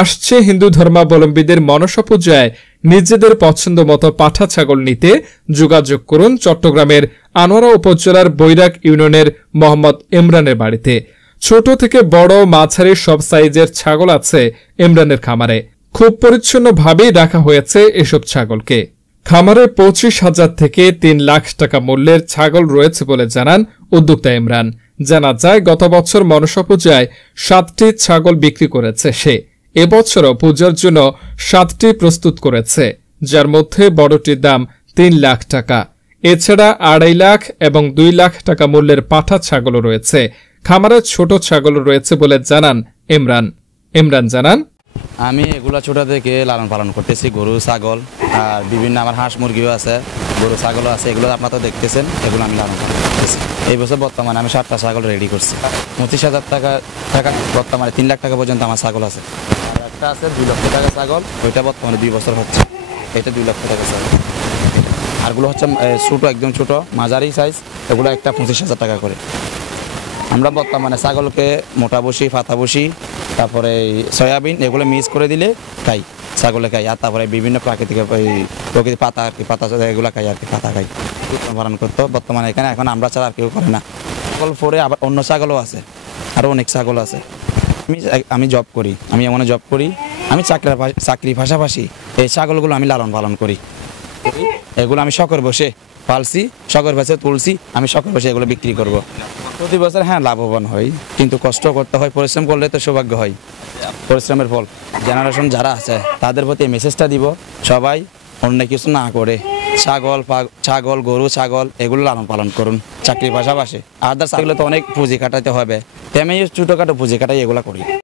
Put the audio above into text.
আসছে হিন্দু ধর্মাবলম্বীদের মনসা পূজায় নিজেদের পছন্দ মতো পাঠা ছাগল নিতে যোগাযোগ করুন চট্টগ্রামের আনোয়ারা উপজেলার বৈরাগ ইউনিয়নের মোহাম্মদ ইমরানের বাড়িতে। ছোট থেকে বড় মাঝারি সব সাইজের ছাগল আছে ইমরানের খামারে। খুব পরিচ্ছন্নভাবেই রাখা হয়েছে এসব ছাগলকে। খামারে 25,000 থেকে 3 লাখ টাকা মূল্যের ছাগল রয়েছে বলে জানান উদ্যোক্তা ইমরান। জানা যায় গত বছর মনসা পূজায় 7টি ছাগল বিক্রি করেছে সে। এবছরও পূজার জন্য 7টি প্রস্তুত করেছে, যার মধ্যে বড়টির দাম 3 লাখ টাকা। এছাড়া 2.5 লাখ এবং 2 লাখ টাকা মূল্যের পাঠা ছাগলও রয়েছে। খামারে ছোট ছাগল রয়েছে বলে জানান ইমরান জানান, আমি এগুলা ছোট থেকে লালন পালন করতেছি, গরু ছাগল আর বিভিন্ন আমার হাঁস মুরগিও আছে, গরু ছাগলও আছে। এগুলো আপনারা তো দেখতেছেন, এগুলো আমি লালন পালন করতেছি। এই বছর বর্তমানে আমি 7টা ছাগল রেডি করছি। 25,000 টাকা বর্তমানে 3 লাখ টাকা পর্যন্ত আমার ছাগল আছে। আর একটা আছে 2 লক্ষ টাকা ছাগল, ওইটা বর্তমানে 2 বছর হচ্ছে, এটা 2 লক্ষ টাকা ছাগল। আরগুলো হচ্ছে ছোটো, একদম ছোট মাঝারি সাইজ, এগুলো একটা 25,000 টাকা করে। আমরা বর্তমানে ছাগলকে মোটা বসি, পাতা বসি, তারপরে সয়াবিন এগুলো মিক্স করে দিলে খাই, ছাগলে খাই। আর তারপরে বিভিন্ন প্রকৃতি পাতা আর কি, পাতা এগুলো খাই আর কি, পাতা খাই। পালন করতো বর্তমানে এখানে, এখন আমরা ছাড়া আর কেউ করে না। ছাগল পরে আবার অন্য ছাগলও আছে, আরও অনেক ছাগল আছে। আমি জব করি, আমি এমন জব করি, আমি চাকরির পাশাপাশি এই ছাগলগুলো আমি লালন পালন করি। এগুলো আমি শখের বসে পালছি, শখের বসে তুলছি, আমি শখের বসে এগুলো বিক্রি করব। প্রতি বছর হ্যাঁ লাভবান হয়, কিন্তু কষ্ট করতে হয়, পরিশ্রম করলে তো সৌভাগ্য হয়, পরিশ্রমের ফল। জেনারেশন যারা আছে তাদের প্রতি মেসেজটা দিব, সবাই অন্য কিছু না করে ছাগল গরু ছাগল এগুলো লালন পালন করুন চাকরির পাশাপাশি। আদার্স এগুলো তো অনেক পুঁজি কাটাতে হবে, তেমনি ছোটোখাটো পুঁজি কাটাই এগুলো করি।